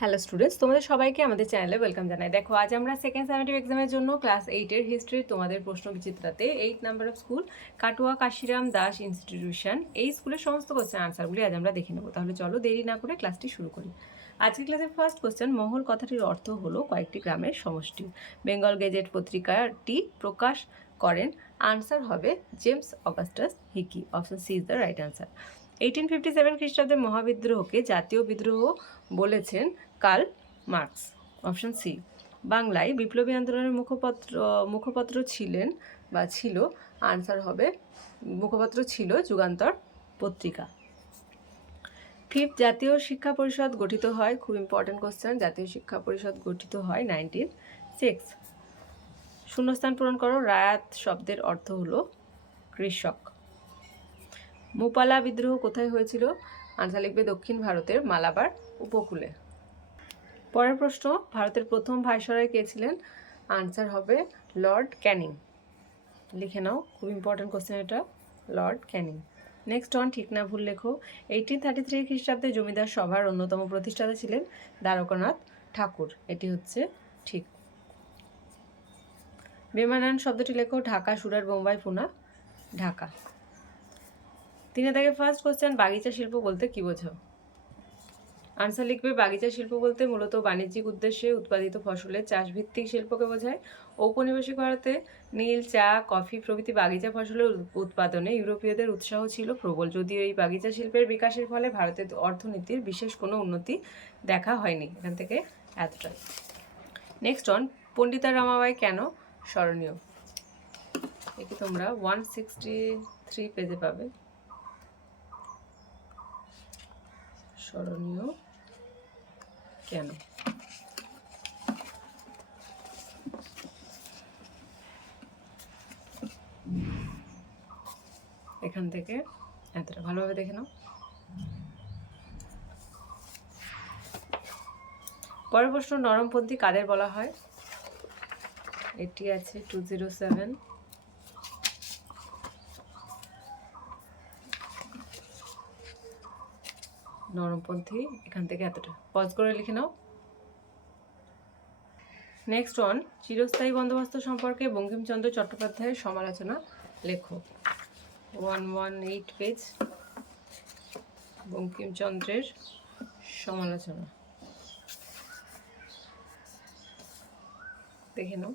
Hello students তোমাদের সবাইকে আমাদের চ্যানেলে ওয়েলকাম জানাই। দেখো, আজ আমরা সেকেন্ড সেমেটিভ এক্সামের জন্য ক্লাস এইটের হিস্ট্রির তোমাদের প্রশ্ন বিচিত্রাতে eight number of school Katwa Kashiram Das institution এই স্কুলের সমস্ত কোশ্চেন আনসারগুলি আজ আমরা দেখে নেব। তাহলে চলো দেরি না করে ক্লাসটি শুরু করি। আজকের ক্লাসের ফার্স্ট কোশ্চেন মহল কথাটির অর্থ হলো কয়েকটি গ্রামের সমষ্টি। বেঙ্গল গেজেট পত্রিকাটি প্রকাশ করেন। আনসার হবে James Augustus Hicky option C is the right answer eighteen fifty seven খ্রিস্টাব্দে মহাবিদ্রোহকে জাতীয় বিদ্রোহ বলেছেন কার্ল মার্কস। অপশন সি, বাংলায় বিপ্লবী আন্দোলনের মুখপত্র মুখপত্র ছিলেন বা ছিল আনসার হবে, মুখপত্র ছিল যুগান্তর পত্রিকা। ফিফথ, জাতীয় শিক্ষা পরিষদ গঠিত হয়, খুব ইম্পর্টেন্ট কোশ্চেন জাতীয় শিক্ষা পরিষদ গঠিত হয় নাইনটিন সিক্স শূন্যস্থান পূরণ করো, রায়াত শব্দের অর্থ হলো কৃষক। মুপালা বিদ্রোহ কোথায় হয়েছিল? আনসার লিখবে দক্ষিণ ভারতের মালাবার উপকূলে। পরের প্রশ্ন, ভারতের প্রথম ভাইসরয় কে ছিলেন? আনসার হবে লর্ড ক্যানিং। লিখে নাও, খুব ইম্পর্টেন্ট কোশ্চেন এটা, লর্ড ক্যানিং। নেক্সট অন ঠিক না, ভুল লেখো। এইটিন থার্টি থ্রি খ্রিস্টাব্দে জমিদার সভার অন্যতম প্রতিষ্ঠাতা ছিলেন দ্বারকানাথ ঠাকুর। এটি হচ্ছে ঠিক। বিমানায়ন শব্দটি লেখো, ঢাকা, সুরাট, বোম্বাই, পুনা, ঢাকা। তিনে থেকে ফার্স্ট কোশ্চেন বাগিচা শিল্প বলতে কি বোঝো আনসার লিখবে, বাগিচা শিল্প বলতে মূলত বাণিজ্যিক উদ্দেশ্যে উৎপাদিত ফসলের চাষভিত্তিক শিল্পকে বোঝায়। ঔপনিবেশিক ভারতে নীল, চা, কফি প্রভৃতি বাগিচা ফসলের উৎপাদনে ইউরোপীয়দের উৎসাহ ছিল প্রবল। যদিও এই বাগিচা শিল্পের বিকাশের ফলে ভারতের অর্থনীতির বিশেষ কোনো উন্নতি দেখা হয়নি। এখান থেকে এতটাই। নেক্সট অন পণ্ডিতা রামাবাই কেন স্মরণীয়? এটি তোমরা ওয়ান সিক্সটি থ্রি পেজে পাবে। স্মরণীয় কেন? এখান থেকে এতটা ভালোভাবে দেখে নাও। পরের প্রশ্ন নরমপন্থী কাদের বলা হয়? এটি আছে টু জিরো সেভেন নরমপন্থী এখান থেকে এতটা। পজ করে লিখে নাও। নেক্সট ওয়ান চিরস্থায়ী বন্দোবস্ত সম্পর্কে বঙ্কিমচন্দ্র চট্টোপাধ্যায়ের সমালোচনা লেখো। ওয়ান ওয়ান এইট পেজ বঙ্কিমচন্দ্রের সমালোচনা। দেখে নাও।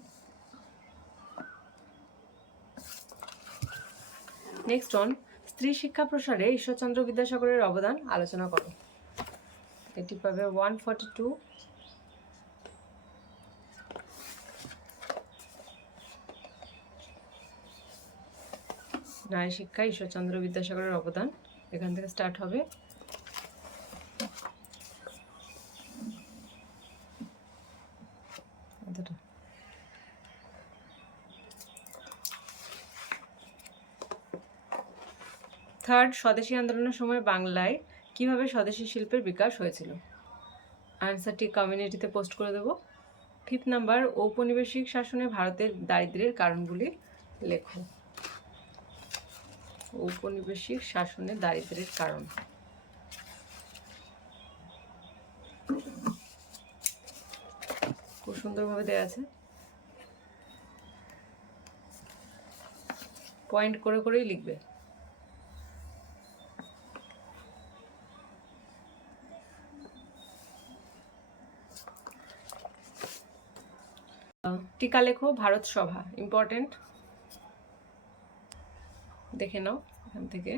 নেক্সট ওয়ান স্ত্রী শিক্ষা প্রসারে ঈশ্বরচন্দ্র বিদ্যাসাগরের অবদান আলোচনা করো। এটি পাবে ওয়ান ফর্টি টু নারী শিক্ষা ঈশ্বরচন্দ্র বিদ্যাসাগরের অবদান এখান থেকে স্টার্ট হবে এতটা থার্ড স্বদেশী আন্দোলনের সময় বাংলায় কীভাবে স্বদেশী শিল্পের বিকাশ হয়েছিল? আনসারটি কমিউনিটিতে পোস্ট করে দেবো। ফিফথ নাম্বার ঔপনিবেশিক শাসনে ভারতের দারিদ্র্যের কারণগুলি লেখো। ঔপনিবেশিক শাসনে দারিদ্র্যের কারণ। খুব সুন্দরভাবে দেওয়া আছে। পয়েন্ট করে করেই লিখবে। টিকা লেখো, ভারত সভা ইম্পর্টেন্ট দেখে নাও এখান থেকে।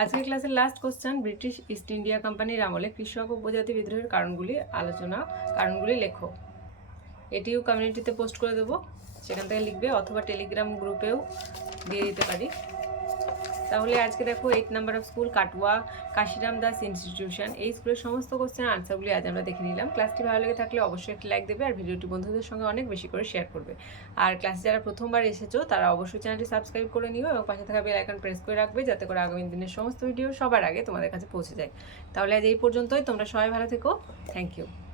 আজকের ক্লাসের last question British East India কোম্পানির আমলে কৃষক উপজাতি বিদ্রোহের কারণগুলি আলোচনা, কারণগুলি লেখো। এটিও কমিউনিটিতে পোস্ট করে দেবো। সেখান থেকে লিখবে অথবা টেলিগ্রাম গ্রুপেও দিয়ে দিতে পারি। তাহলে আজকে দেখো eight number of school Katwa Kashiram Das institution এই স্কুলের সমস্ত কোশ্চেন আনসারগুলি আজ আমরা দেখে নিলাম। ক্লাসটি ভালো লেগে থাকলে অবশ্যই একটি লাইক দেবে আর ভিডিওটি বন্ধুদের সঙ্গে অনেক বেশি করে শেয়ার করবে। আর ক্লাসে যারা প্রথমবার এসেছ, তারা অবশ্যই চ্যানেলটি সাবস্ক্রাইব করে নিও এবং পাশে থাকা বেল আইকন প্রেস করে রাখবে যাতে করে আগামী দিনের সমস্ত ভিডিও সবার আগে তোমাদের কাছে পৌঁছে যায়। তাহলে আজ এই পর্যন্তই, তোমরা সবাই ভালো থেকো। Thank you